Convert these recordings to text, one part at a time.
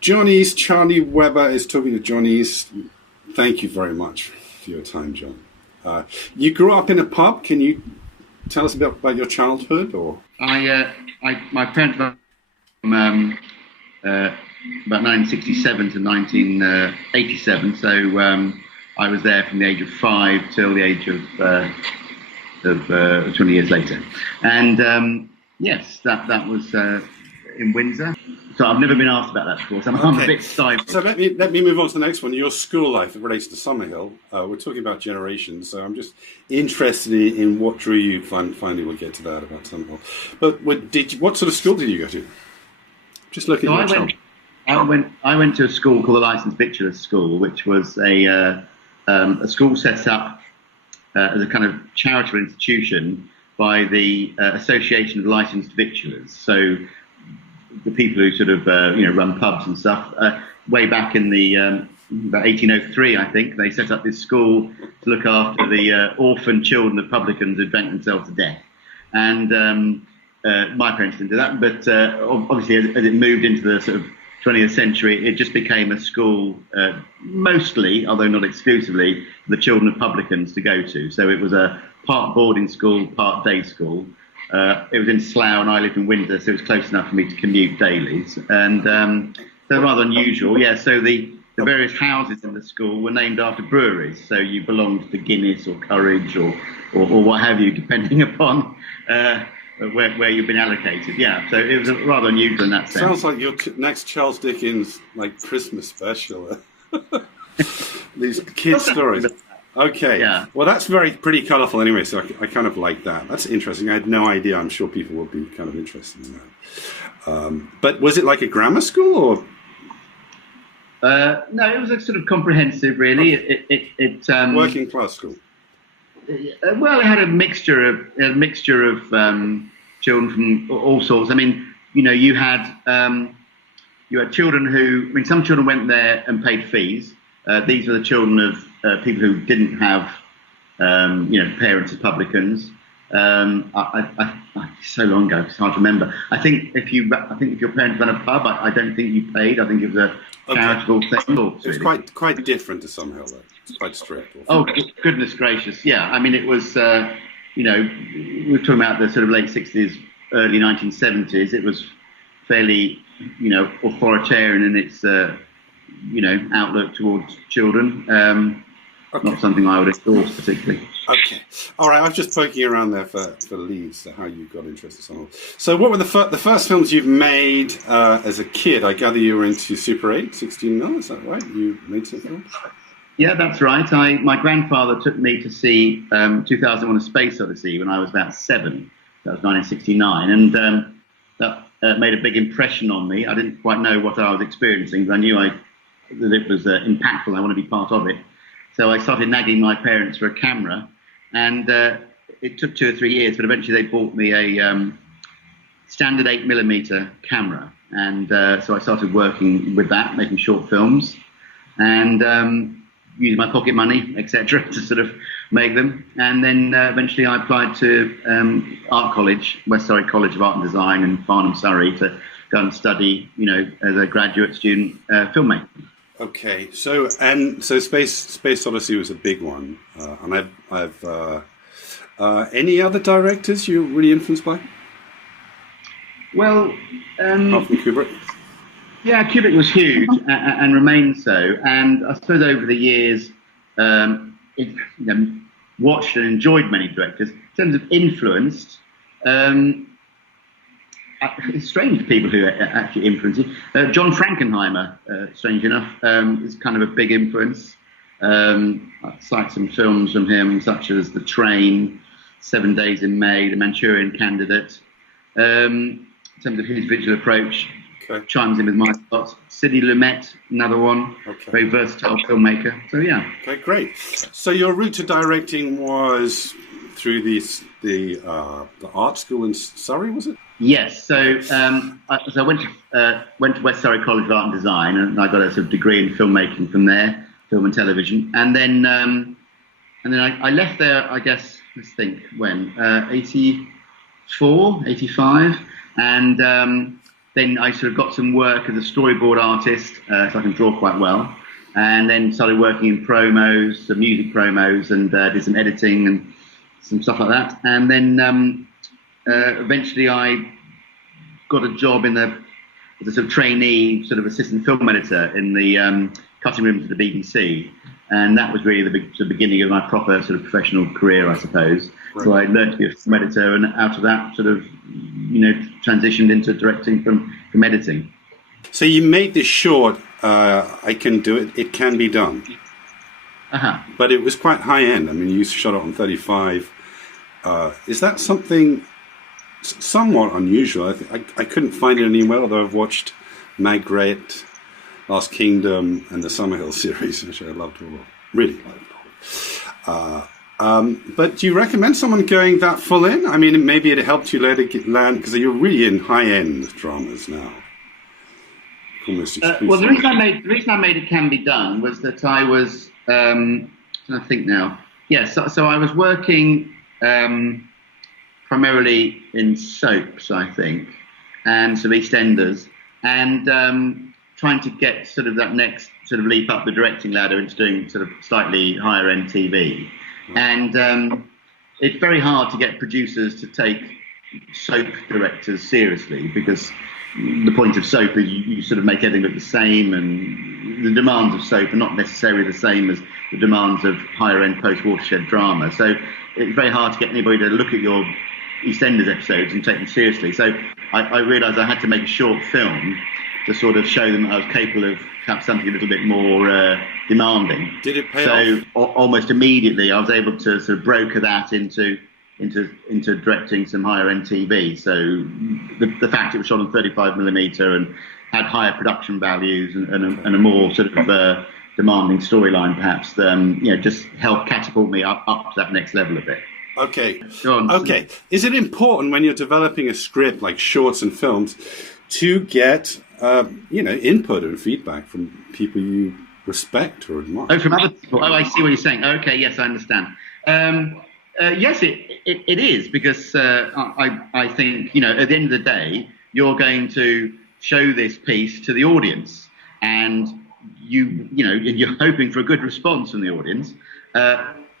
Jon East, Charley Webber is talking to Jon East. Thank you very much for your time, Jon. You grew up in a pub. Can you tell us a bit about your childhood? Or My parents were from about 1967 to 1987, so I was there from the age of 5 till the age of 20 years later. And yes, that was in Windsor. So I've never been asked about that before, so I'm a bit stifled. So let me move on to the next one. Your school life that relates to Summerhill. We're talking about generations, so I'm just interested in what drew you. Finally, we'll get to that about Summerhill. But what sort of school did you go to? Just looking at your child. I went to a school called the Licensed Victualers School, which was a school set up as a kind of charitable institution by the Association of Licensed Victualers. So the people who sort of run pubs and stuff. Way back in the about 1803, I think, they set up this school to look after the orphan children of publicans who drank themselves to death. And my parents didn't do that, but obviously as it moved into the sort of 20th century, it just became a school, mostly, although not exclusively, for the children of publicans to go to. So it was a part boarding school, part day school. It was in Slough and I lived in Windsor, so it was close enough for me to commute daily. And they're rather unusual. Yeah, so the various houses in the school were named after breweries. So you belonged to Guinness or Courage or what have you, depending upon where you've been allocated. Yeah, so it was rather unusual in that sense. Sounds like your next Charles Dickens Christmas special. These kids' stories. Okay. Yeah. Well, that's pretty colourful anyway, so I kind of like that. That's interesting. I had no idea. I'm sure people will be kind of interested in that. But was it like a grammar school or? No, it was a sort of comprehensive, really. Okay. It working class school. Well, it had a mixture of children from all sorts. I mean, you had children who. I mean, some children went there and paid fees. These were the children of people who didn't have, parents as publicans. So long ago, it's hard to remember. I think if your parents ran a pub, I don't think you paid. I think it was a charitable thing. It's quite different to Summerhill, though. It's quite strict. Oh, goodness gracious! Yeah, I mean, it was. We're talking about the sort of late '60s, early 1970s. It was fairly, authoritarian in its. Outlook towards children. Not something I would endorse particularly. Okay. All right. I was just poking around there for leads, how you got interested in Summerhill. So what were the first films you've made as a kid? I gather you were into Super 8, 16mm, is that right? You made some films? Yeah, that's right. My grandfather took me to see 2001: A Space Odyssey when I was about 7. That was 1969. And that made a big impression on me. I didn't quite know what I was experiencing, but I knew that it was impactful. I want to be part of it. So I started nagging my parents for a camera, and it took 2 or 3 years, but eventually they bought me a standard 8mm camera. And so I started working with that, making short films, and using my pocket money, etc., to sort of make them. And then eventually I applied to Art College, West Surrey College of Art and Design in Farnham, Surrey, to go and study, as a graduate student, filmmaking. Okay, so Space Odyssey was a big one, and I've any other directors you're really influenced by? Well, apart from Kubrick. Yeah, Kubrick was huge and remains so. And I suppose over the years, watched and enjoyed many directors. In terms of influenced, it's strange people who actually influence you. John Frankenheimer, strange enough, is kind of a big influence. I cite some films from him, such as The Train, 7 Days in May, The Manchurian Candidate. In terms of his visual approach, chimes in with my thoughts. Sidney Lumet, another one, very versatile filmmaker. So yeah. Okay, great. So your route to directing was through the art school in Surrey, was it? Yes. So I went to West Surrey College of Art and Design, and I got a sort of degree in filmmaking from there, film and television. And then I left there. I guess let's think when 84, 85, and then I sort of got some work as a storyboard artist, so I can draw quite well. And then started working in promos, some music promos, and did some editing and some stuff like that. And then eventually I got a job as a sort of trainee, sort of assistant film editor in the cutting rooms of the BBC. And that was really the beginning of my proper sort of professional career, I suppose. Right. So I learned to be a film editor, and out of that sort of, transitioned into directing from editing. So you made this short, I Can Do It, It Can Be Done. Uh-huh. But it was quite high end. I mean, you shot it on 35. Is that something somewhat unusual? I couldn't find it anywhere, although I've watched Magritte, Last Kingdom, and the Summerhill series, which I loved all. Really loved all. But do you recommend someone going that full in? I mean, maybe it helped you later land, because you're really in high-end dramas now. Almost exclusively. Well, the reason I made It Can Be Done was that I was, I think now, so I was working primarily in soaps, I think, and some EastEnders, and trying to get sort of that next sort of leap up the directing ladder into doing sort of slightly higher end TV. And it's very hard to get producers to take soap directors seriously, because the point of soap is you sort of make everything look the same, and the demands of soap are not necessarily the same as the demands of higher end post-watershed drama. So it's very hard to get anybody to look at your EastEnders episodes and take them seriously. So I realised I had to make a short film to sort of show them that I was capable of perhaps something a little bit more demanding. Did it pay off? So almost immediately I was able to sort of broker that into directing some higher end TV. So the fact it was shot on 35mm and had higher production values and a more sort of demanding storyline, perhaps, just helped catapult me up to that next level a bit. Okay. Okay. Is it important when you're developing a script like shorts and films to get input and feedback from people you respect or admire? Oh, from other people. Oh, I see what you're saying. Okay, yes, I understand. Yes, it is, because I think, at the end of the day, you're going to show this piece to the audience, and you're hoping for a good response from the audience.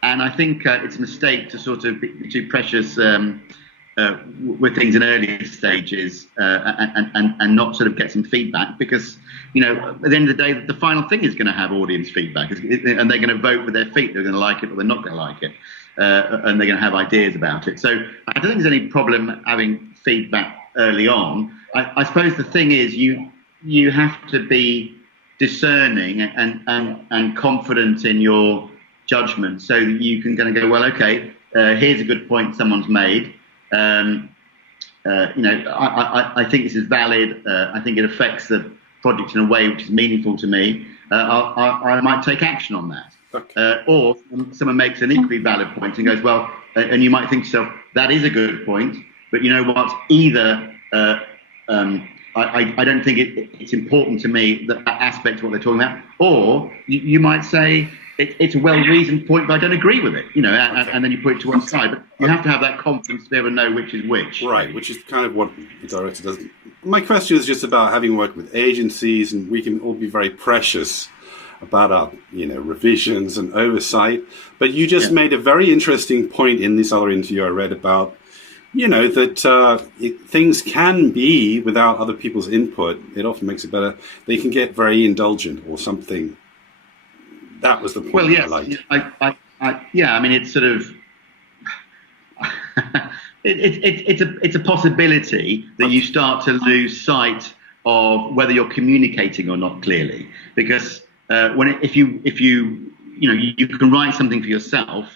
And I think it's a mistake to sort of be too precious with things in earlier stages and not sort of get some feedback, because at the end of the day, the final thing is going to have audience feedback, and they're going to vote with their feet. They're going to like it or they're not going to like it. And they're going to have ideas about it. So I don't think there's any problem having feedback early on. I suppose the thing is you have to be discerning and confident in your judgment, so that you can kind of go, well, okay, here's a good point someone's made. I think this is valid. I think it affects the project in a way which is meaningful to me. I might take action on that. Okay. Or someone makes an equally valid point and goes, well, and you might think to yourself, that is a good point, but you know what? Either I don't think it's important to me, that aspect of what they're talking about, or you might say it's a well-reasoned point, but I don't agree with it, and then you put it to one side. But you have to have that confidence to be able to know which is which. Right, which is kind of what the director does. My question is just about having worked with agencies, and we can all be very precious about our, revisions and oversight. But you just made a very interesting point in this other interview I read about, that things can be, without other people's input, it often makes it better. They can get very indulgent or something. That was the point. Well, yes, I liked. I mean, it's sort of it's a possibility that you start to lose sight of whether you're communicating or not clearly, because if you can write something for yourself,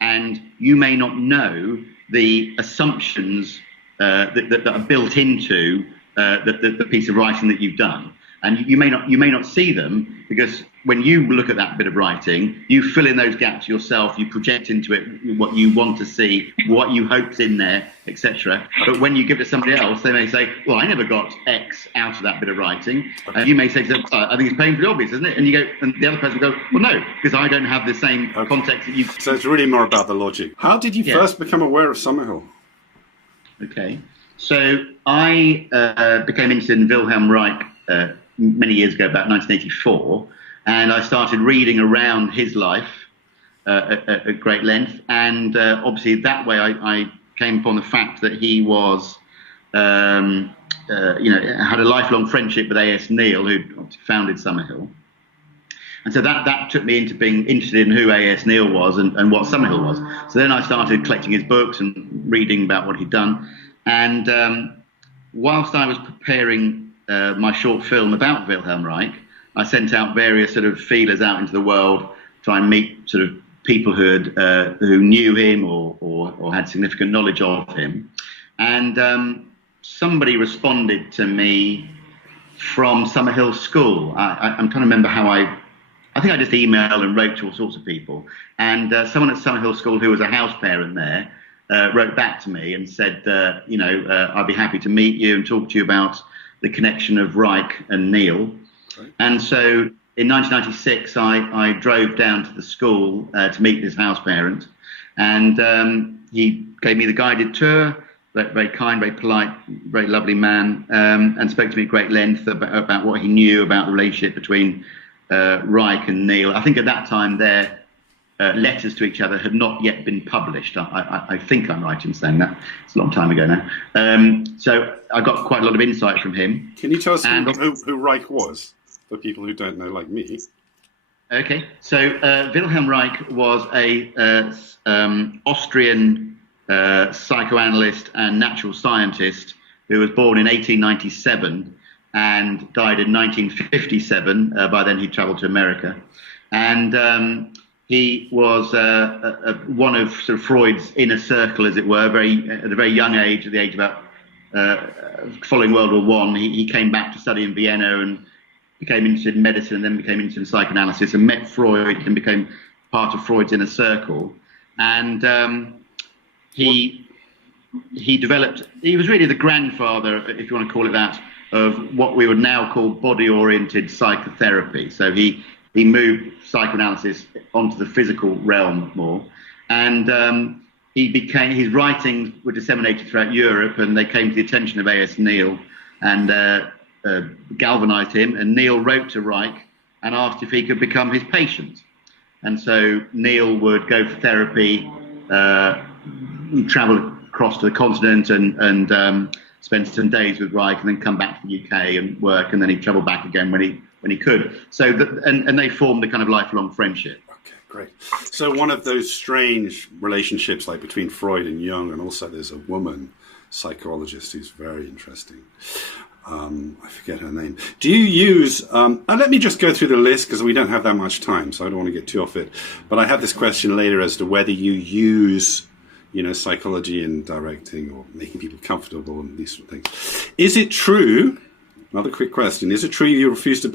and you may not know the assumptions that are built into the piece of writing that you've done, and you may not see them, because when you look at that bit of writing, you fill in those gaps yourself, you project into it what you want to see, what you hope's in there, etc. But when you give it to somebody else, they may say, well, I never got X out of that bit of writing. And you may say, I think it's painfully obvious, isn't it? And the other person will go, well, no, because I don't have the same context that you. So it's really more about the logic. How did you first become aware of Summerhill? Okay. So I became interested in Wilhelm Reich many years ago, about 1984, and I started reading around his life at great length. And obviously that way I came upon the fact that he was, had a lifelong friendship with A.S. Neil, who founded Summerhill. And so that took me into being interested in who A.S. Neil was and what Summerhill was. So then I started collecting his books and reading about what he'd done. And whilst I was preparing my short film about Wilhelm Reich, I sent out various sort of feelers out into the world to try and meet sort of people who knew him or had significant knowledge of him. And somebody responded to me from Summerhill School. I'm trying to remember how I think I just emailed and wrote to all sorts of people. And someone at Summerhill School who was a house parent there wrote back to me and said, I'd be happy to meet you and talk to you about the connection of Reich and Neil. Right. And so in 1996, I drove down to the school to meet this house parent. And he gave me the guided tour, very kind, very polite, very lovely man, and spoke to me at great length about what he knew about the relationship between Reich and Neil. I think at that time their letters to each other had not yet been published. I think I'm right in saying that. It's a long time ago now. So I got quite a lot of insight from him. Can you tell us who Reich was, for people who don't know, like me? Okay. So Wilhelm Reich was a Austrian psychoanalyst and natural scientist who was born in 1897 and died in 1957. By then he traveled to America. And he was one of sort of Freud's inner circle, as it were, at a very young age, at the age of about following World War I. He came back to study in Vienna and became interested in medicine, and then became interested in psychoanalysis, and met Freud and became part of Freud's inner circle. And he was really the grandfather, if you want to call it that, of what we would now call body-oriented psychotherapy. So he moved psychoanalysis onto the physical realm more, and his writings were disseminated throughout Europe, and they came to the attention of A.S. Neil and galvanized him. And Neil wrote to Reich and asked if he could become his patient. And so Neil would go for therapy, travel across to the continent and spend some days with Reich, and then come back to the UK and work, and then he'd travel back again when he could. So and they formed a kind of lifelong friendship. Okay, great. So one of those strange relationships, like between Freud and Jung, and also there's a woman psychologist who's very interesting. I forget her name. Do you use, and let me just go through the list because we don't have that much time, so I don't want to get too off it. But I have this question later as to whether you use, psychology in directing or making people comfortable and these sort of things. Is it true, another quick question, is it true you refuse to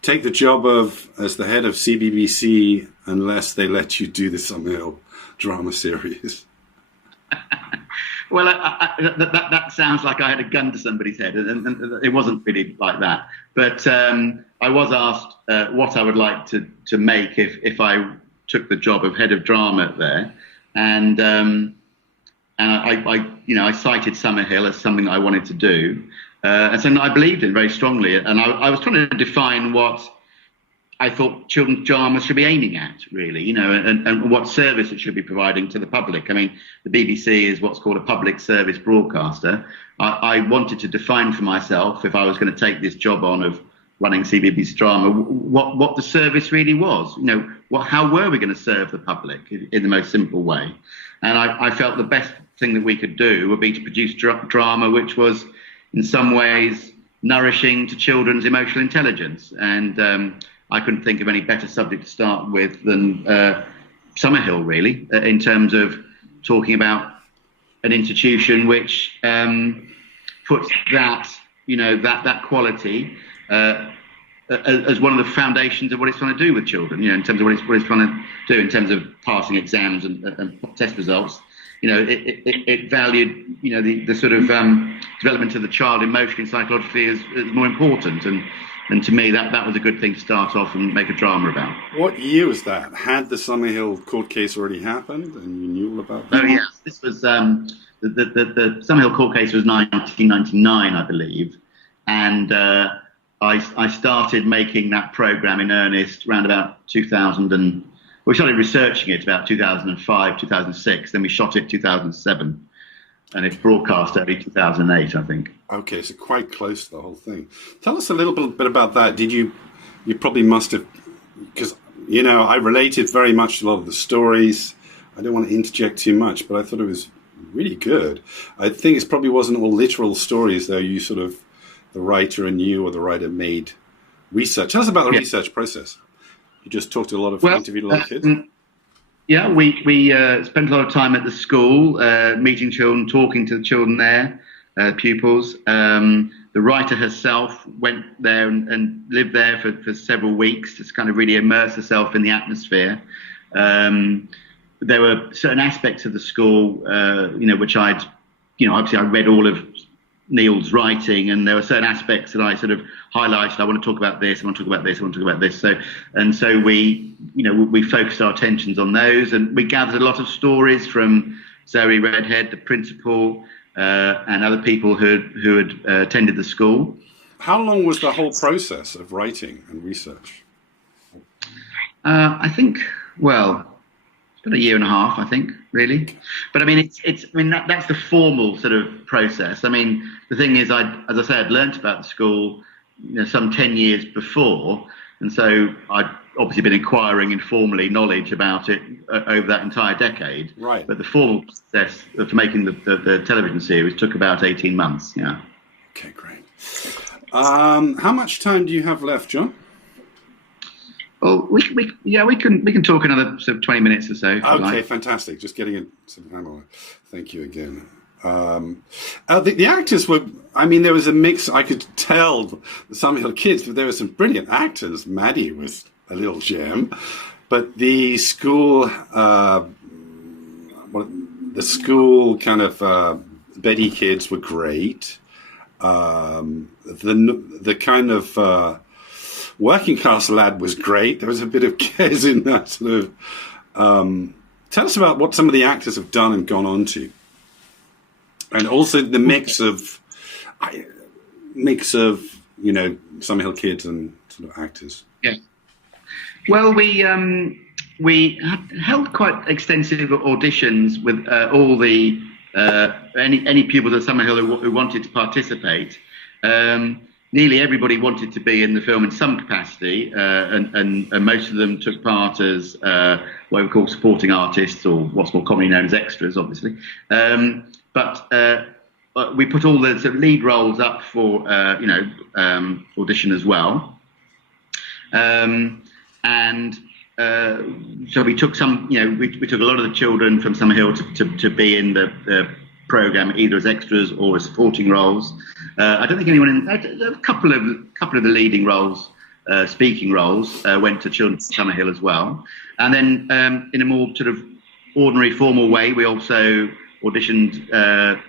take the job as the head of CBBC unless they let you do the Summerhill drama series? Well, that sounds like I had a gun to somebody's head, and it wasn't really like that. But I was asked what I would like to make if I took the job of head of drama there, and I cited Summerhill as something that I wanted to do, and something I believed in very strongly. And I was trying to define what I thought children's drama should be aiming at, really, and what service it should be providing to the public. I mean, the BBC is what's called a public service broadcaster. I wanted to define for myself, if I was going to take this job on of running CBBC drama, what the service really was. How were we going to serve the public in the most simple way? And I felt the best thing that we could do would be to produce drama which was, in some ways, nourishing to children's emotional intelligence. And I couldn't think of any better subject to start with than Summerhill, really, in terms of talking about an institution which puts that quality as one of the foundations of what it's trying to do with children. In terms of what it's trying to do in terms of passing exams and test results. It valued the sort of development of the child emotionally and psychologically as more important, and and to me that was a good thing to start off and make a drama about. What year was that? Had the Summerhill court case already happened, and you knew all about that? Oh yes, this was the Summerhill court case was 1999, I believe, and I started making that program in earnest around about 2000 and we started researching it about 2005, 2006. Then we shot it 2007, and it's broadcast early 2008, I think. Okay, so quite close to the whole thing. Tell us a little bit about that. Did you probably must have, because, you know, I related very much to a lot of the stories. I don't want to interject too much, but I thought it was really good. I think it probably wasn't all literal stories, though. You sort of, the writer and you or the writer made research. Tell us about the research process. You just talked to a lot of, interviewed a lot of kids? Yeah, we spent a lot of time at the school, meeting children, talking to the children there, pupils. The writer herself went there and lived there for several weeks, just kind of really immerse herself in the atmosphere. There were certain aspects of the school, which obviously I read all of Neil's writing, and there were certain aspects that I sort of highlighted. I want to talk about this. I want to talk about this. I want to talk about this. So we focused our attentions on those, and we gathered a lot of stories from Zoe Redhead, the principal, and other people who had attended the school. How long was the whole process of writing and research? I think, well, it's been a year and a half, I think, really. But I mean, that's the formal sort of process. I mean, the thing is, as I say, I'd learnt about the school, some 10 years before, and so I'd obviously been acquiring informally knowledge about it over that entire decade. Right. But the formal process of making the television series took about 18 months. Yeah. Okay, great. How much time do you have left, Jon? Well, we can talk another sort of 20 minutes or so. Okay, fantastic. Just getting a sort of handle. Thank you again. The actors were, I mean, there was a mix. I could tell the Summerhill kids, but there were some brilliant actors. Maddie was a little gem, but the school kind of Betty kids were great. The kind of working class lad was great. There was a bit of Kez in that sort of. Tell us about what some of the actors have done and gone on to. And also the mix of Summerhill kids and sort of actors. Yeah. Well, we held quite extensive auditions with all the any pupils at Summerhill who wanted to participate. Nearly everybody wanted to be in the film in some capacity, and most of them took part as what we call supporting artists, or what's more commonly known as extras, obviously. But we put all the sort of lead roles up for audition as well, and so we took some. We took a lot of the children from Summerhill to be in the program either as extras or as supporting roles. I don't think anyone a couple of the leading roles, speaking roles, went to children from Summerhill as well. And then in a more sort of ordinary, formal way, we also auditioned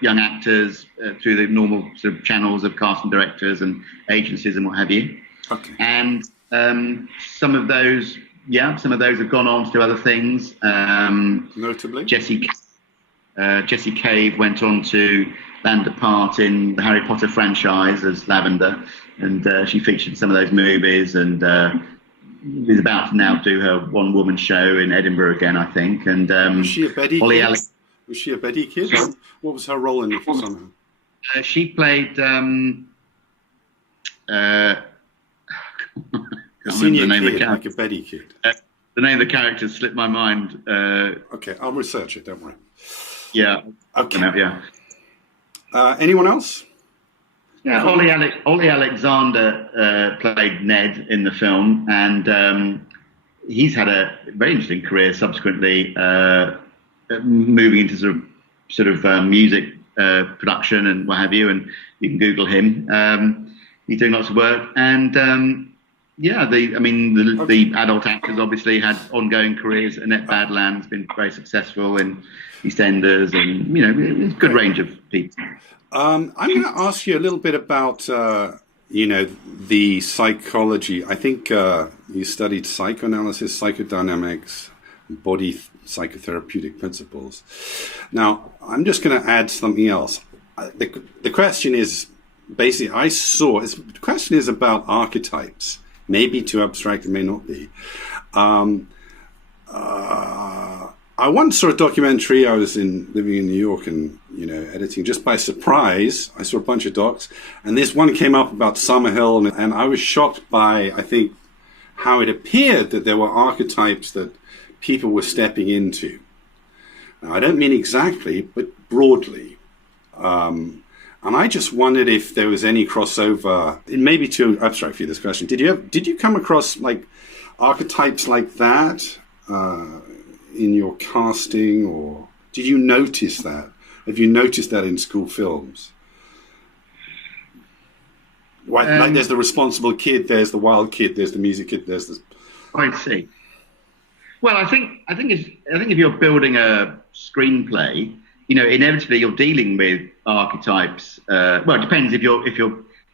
young actors through the normal sort of channels of casting directors and agencies and what have you. Okay. And some of those have gone on to do other things. Notably, Jessie Cave went on to land a part in the Harry Potter franchise as Lavender, and she featured in some of those movies, and is about to now do her one-woman show in Edinburgh again, I think. And was she a Betty kid? Was she a Betty kid? What was her role in it somehow? She played a senior kid, like a Betty kid. The name of the character slipped my mind. Okay, I'll research it. Don't worry. Yeah. Okay. Yeah. Anyone else? Yeah, Ollie Alexander played Ned in the film, and he's had a very interesting career subsequently, moving into sort of music production and what have you. And you can Google him. He's doing lots of work, and the adult actors obviously had ongoing careers. Annette Badland's been very successful in EastEnders, and it's a good range of people. I'm going to ask you a little bit about the psychology. I think you studied psychoanalysis, psychodynamics, body psychotherapeutic principles. Now, I'm just going to add something else. The question is, basically, the question is about archetypes. Maybe too abstract, it may not be. I once saw a documentary. I was living in New York and, editing. Just by surprise, I saw a bunch of docs, and this one came up about Summerhill, and I was shocked by, I think, how it appeared that there were archetypes that people were stepping into. Now, I don't mean exactly, but broadly. And I just wondered if there was any crossover. It may be too abstract for you, this question. Did you come across like archetypes like that in your casting, or did you notice that? Have you noticed that in school films? Right, like there's the responsible kid, there's the wild kid, there's the music kid, there's the. I see. Well, I think if you're building a screenplay, inevitably you're dealing with archetypes. Well, it depends if you're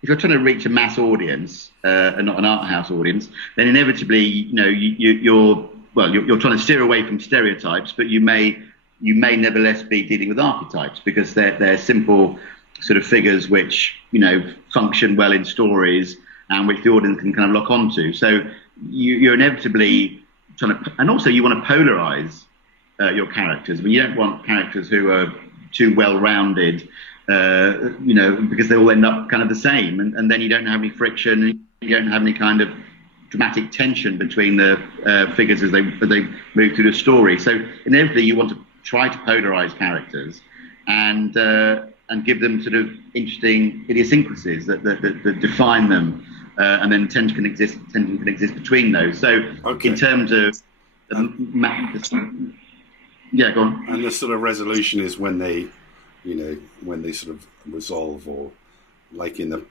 trying to reach a mass audience and not an art house audience, then inevitably you're trying to steer away from stereotypes, but you may nevertheless be dealing with archetypes because they're simple sort of figures which function well in stories and which the audience can kind of lock onto. So you're inevitably trying to, and also you want to polarize your characters. I mean, you don't want characters who are too well-rounded, because they all end up kind of the same, and then you don't have any friction, and you don't have any kind of dramatic tension between the figures as they move through the story. So inevitably, you want to try to polarize characters and give them sort of interesting idiosyncrasies that define them, and then tension can exist between those. So in terms of yeah, go on. And the sort of resolution is when they sort of resolve, or like in the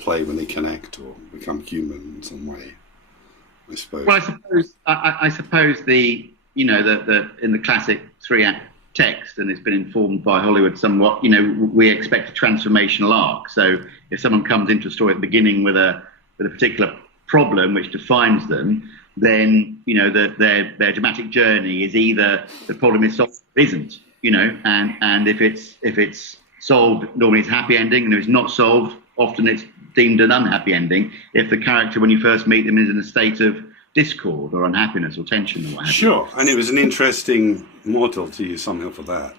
play when they connect or become human in some way, I suppose. Well, I suppose the in the classic 3-act text, and it's been informed by Hollywood somewhat. We expect a transformational arc. So if someone comes into a story at the beginning with a particular problem which defines them, then their dramatic journey is either the problem is solved or isn't. And if it's solved, normally it's a happy ending, and if it's not solved, often it's deemed an unhappy ending if the character, when you first meet them, is in a state of discord or unhappiness or tension or what have you. Sure, and it was an interesting model to use Summerhill for that.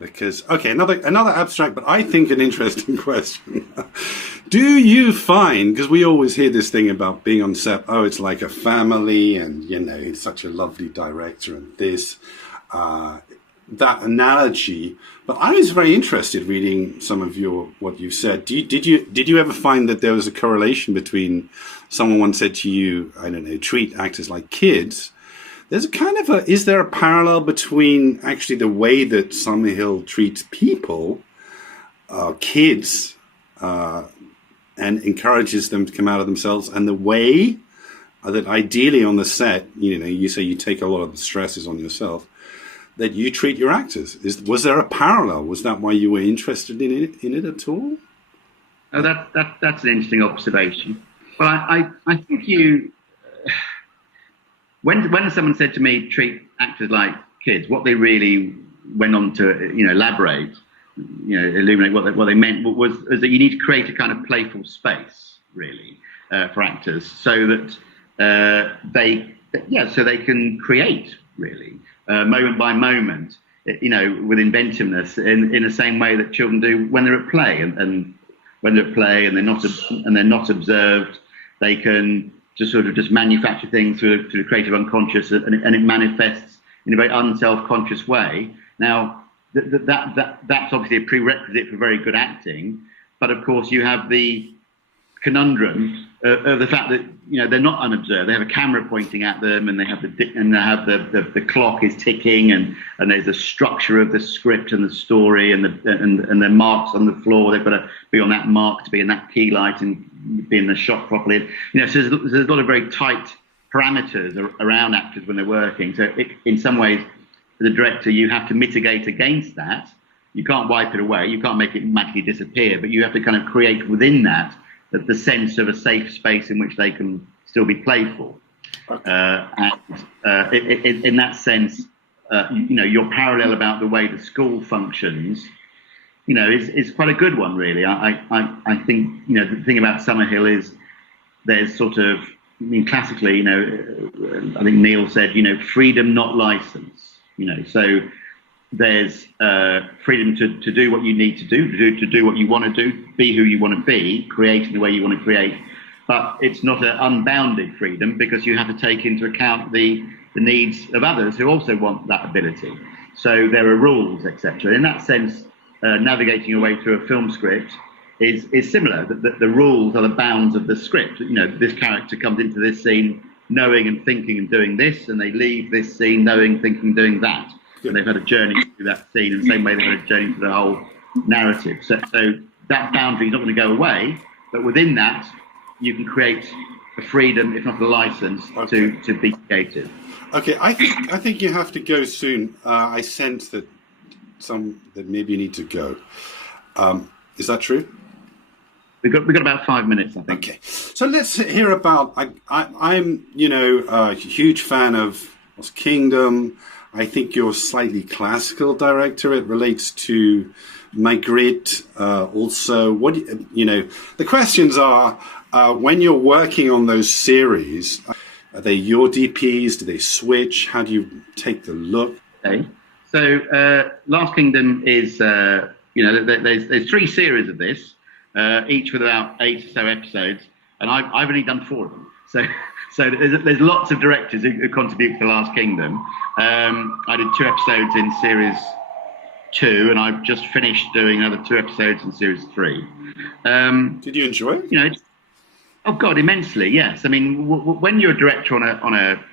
Because, another abstract, but I think an interesting question. Do you find, because we always hear this thing about being on set, it's like a family, and, he's such a lovely director, and this, that analogy. But I was very interested reading some of what you said. Did you ever find that there was a correlation between, someone once said to you, I don't know, treat actors like kids? There's is there a parallel between actually the way that Summerhill treats people, kids, and encourages them to come out of themselves, and the way that ideally on the set, you say you take a lot of the stresses on yourself, that you treat your actors? Was there a parallel? Was that why you were interested in it at all? Oh, that's an interesting observation. Well, I think when someone said to me, treat actors like kids, what they really went on to elaborate, illuminate what they meant was that you need to create a kind of playful space, really, for actors, so that they can create, really, moment by moment, with inventiveness, in the same way that children do when they're at play, and when they're at play and they're not observed, they can just manufacture things through the creative unconscious, and it manifests in a very unself-conscious way. Now, that's obviously a prerequisite for very good acting, but of course you have the conundrum of the fact that they're not unobserved. They have a camera pointing at them, and they have the clock is ticking, and there's the structure of the script and the story, and the marks on the floor. They've got to be on that mark to be in that key light and be in the shot properly. So there's a lot of very tight parameters around actors when they're working. So in some ways, as a director, you have to mitigate against that. You can't wipe it away. You can't make it magically disappear, but you have to kind of create within that the sense of a safe space in which they can still be playful. Okay. In that sense, your parallel about the way the school functions, is quite a good one, really. I think, the thing about Summerhill is there's sort of, classically, I think Neil said, freedom, not license. So there's freedom to do what you need to do what you want to do, be who you want to be, create in the way you want to create. But it's not an unbounded freedom, because you have to take into account the needs of others who also want that ability. So there are rules, etc. In that sense, navigating your way through a film script is similar. The rules are the bounds of the script. This character comes into this scene knowing and thinking and doing this, and they leave this scene knowing, thinking, doing that. And they've had a journey through that scene in the same way they've had a journey through the whole narrative. So that boundary is not going to go away, but within that, you can create a freedom, if not a license, to be creative. Okay, I think you have to go soon. I sense that maybe you need to go. Is that true? We've got about 5 minutes, I think. Okay, so let's hear about. I'm a huge fan of Lost Kingdom. I think you're a slightly classical director. It relates to Magritte. Also, the questions are when you're working on those series. Are they your DPs? Do they switch? How do you take the look? Okay. So Last Kingdom is, there's 3 series of this, each with about 8 or so episodes, and I've only done 4 of them. So there's lots of directors who contribute to Last Kingdom. I did 2 episodes in series 2, and I've just finished doing another 2 episodes in series 3. Did you enjoy it? Oh God, immensely, yes. I mean, when you're a director on a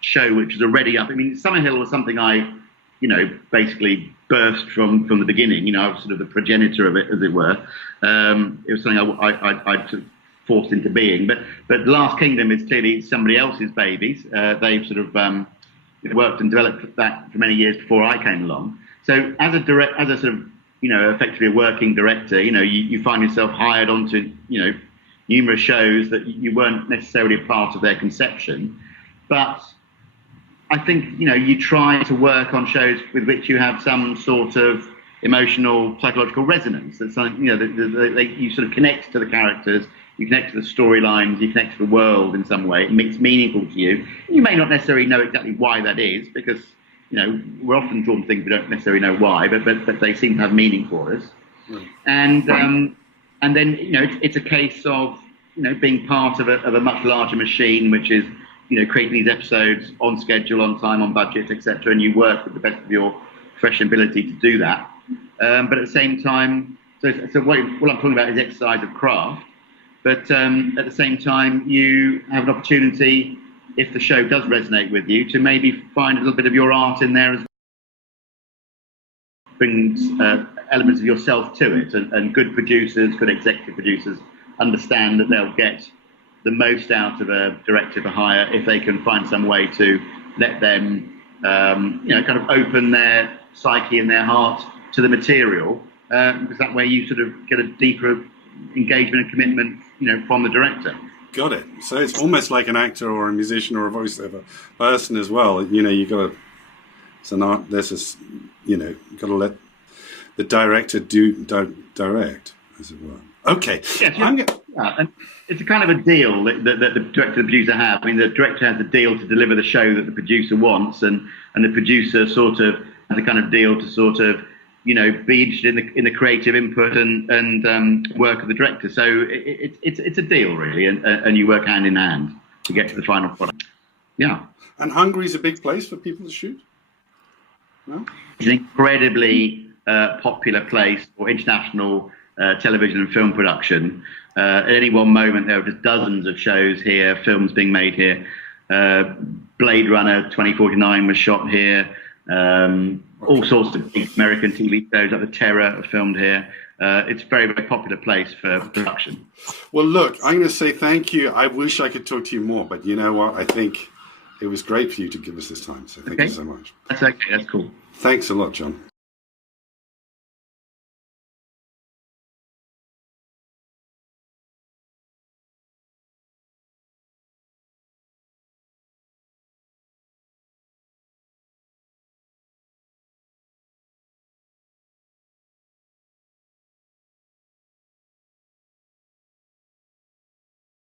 show which is already up, Summerhill was something I, basically birthed from the beginning. I was sort of the progenitor of it, as it were. It was something I sort of forced into being. But Last Kingdom is clearly somebody else's babies. They've sort of worked and developed that for many years before I came along. So as a sort of, effectively a working director, you find yourself hired onto, numerous shows that you weren't necessarily a part of their conception. But I think, you try to work on shows with which you have some sort of emotional, psychological resonance. That's something, you sort of connect to the characters, you connect to the storylines, you connect to the world in some way. It's meaningful to you. You may not necessarily know exactly why that is, because, we're often drawn to things we don't necessarily know why, but they seem to have meaning for us. Mm. And then, it's a case of, being part of a much larger machine, which is, creating these episodes on schedule, on time, on budget, etc. And you work with the best of your professional ability to do that. But at the same time, so what I'm talking about is exercise of craft. But at the same time, you have an opportunity, if the show does resonate with you, to maybe find a little bit of your art in there as well. Brings elements of yourself to it, and good producers, good executive producers, understand that they'll get the most out of a director for hire if they can find some way to let them, kind of open their psyche and their heart to the material, because that way you sort of get a deeper engagement and commitment, from the director. Got it. So it's almost like an actor or a musician or a voiceover person as well. You got to. It's an art. There's this. Got to let the director direct, as it were. Okay. Yes, and it's a kind of a deal that the director and the producer have. The director has a deal to deliver the show that the producer wants, and the producer sort of has a kind of deal to sort of, be interested in the creative input and work of the director. So it's a deal, really, and you work hand in hand to get to the final product. Yeah. And Hungary's a big place for people to shoot? No? It's an incredibly popular place for international television and film production. At any one moment, there are just dozens of shows here, films being made here. Blade Runner 2049 was shot here. All sorts of big American TV shows like The Terror are filmed here. It's a very, very popular place for production. Well, look, I'm going to say thank you. I wish I could talk to you more, but you know what? I think it was great for you to give us this time. So thank you so much. That's okay. That's cool. Thanks a lot, Jon.